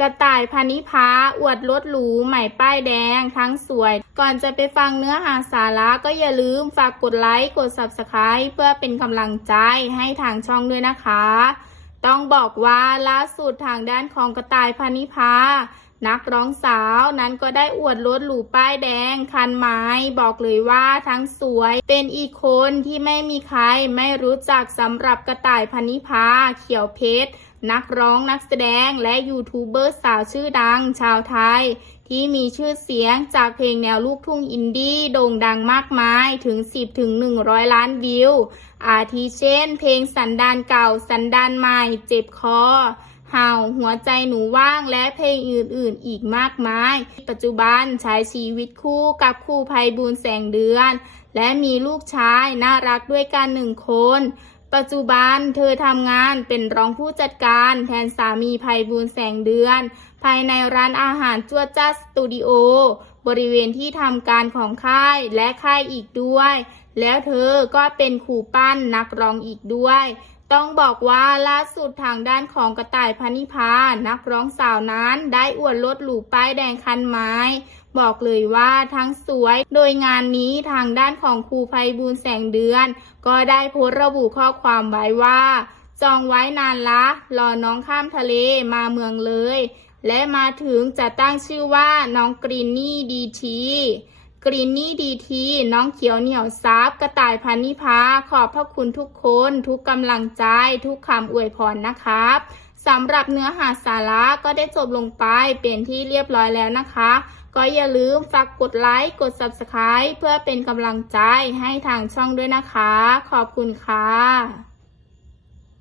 กระต่ายพานิพาอวดรถหรูใหม่ป้ายแดง ทั้งสวย ก่อนจะไปฟังเนื้อหาสาระก็อย่าลืมฝากกดไลค์ กด Subscribe เพื่อเป็นกำลังใจให้ทางช่องด้วยนะคะ ต้องบอกว่าล่าสุดทางด้านของกระต่ายพานิพานักร้องสาวนั้นก็ได้อวดรถหรูป้ายแดง คันไม้ บอกเลยว่าทั้งสวยเป็นอีกคนที่ไม่มีใครไม่รู้จักสำหรับกระต่ายพานิพาเขียวเพชร นักร้องนักแสดงและยูทูบเบอร์สาวชื่อดังชาวไทย ที่มีชื่อเสียงจากเพลงแนวลูกทุ่งอินดี้โด่งดังมากมายถึง 10 ถึง 100 ล้านวิว อาทิเช่น เพลงสันดานเก่า สันดานใหม่ เจ็บคอ เห่า หัวใจหนูว่าง และเพลงอื่นๆ อีกมากมาย ปัจจุบันใช้ชีวิตคู่กับครูภัยบูลย์แสงเดือน และมีลูกชายน่ารักด้วยกันหนึ่งคน ปัจจุบันเธอทำงานเป็นรองผู้จัดการแทนสามีภัยบูลแสงเดือน ภายในร้านอาหารจัวจ้าสตูดิโอบริเวณที่ทำการของค่ายและค่ายอีกด้วย แล้วเธอก็เป็นครูปั้นนักร้องอีกด้วย ต้องบอกว่าล่าสุดทางด้านของกระต่ายพนิพา นักร้องสาวนั้นได้อวดรถหรูป้ายแดงคันไม้ บอกเลยว่าทั้งสวย โดยงานนี้ทางด้านของครูภัยบูลแสงเดือน ก็ได้โพสต์ระบุข้อความไว้ว่า จองไว้นานละ รอน้องข้ามทะเลมาเมืองเลย และมาถึงจะตั้งชื่อว่าน้องกรีนนี่ดีทีกรีนนี่ดีทีน้องเขียวเหนียวซับกระต่ายพันนิพาขอบพระคุณทุกคน ทุกกำลังใจ ทุกคำอวยพรนะครับ สำหรับเนื้อหาสาระก็ได้จบลงไปเป็นที่เรียบร้อยแล้วนะคะ ก็อย่าลืมฝากกดไลค์ กด Subscribe เพื่อเป็นกำลังใจให้ทางช่องด้วยนะคะ ขอบคุณค่ะ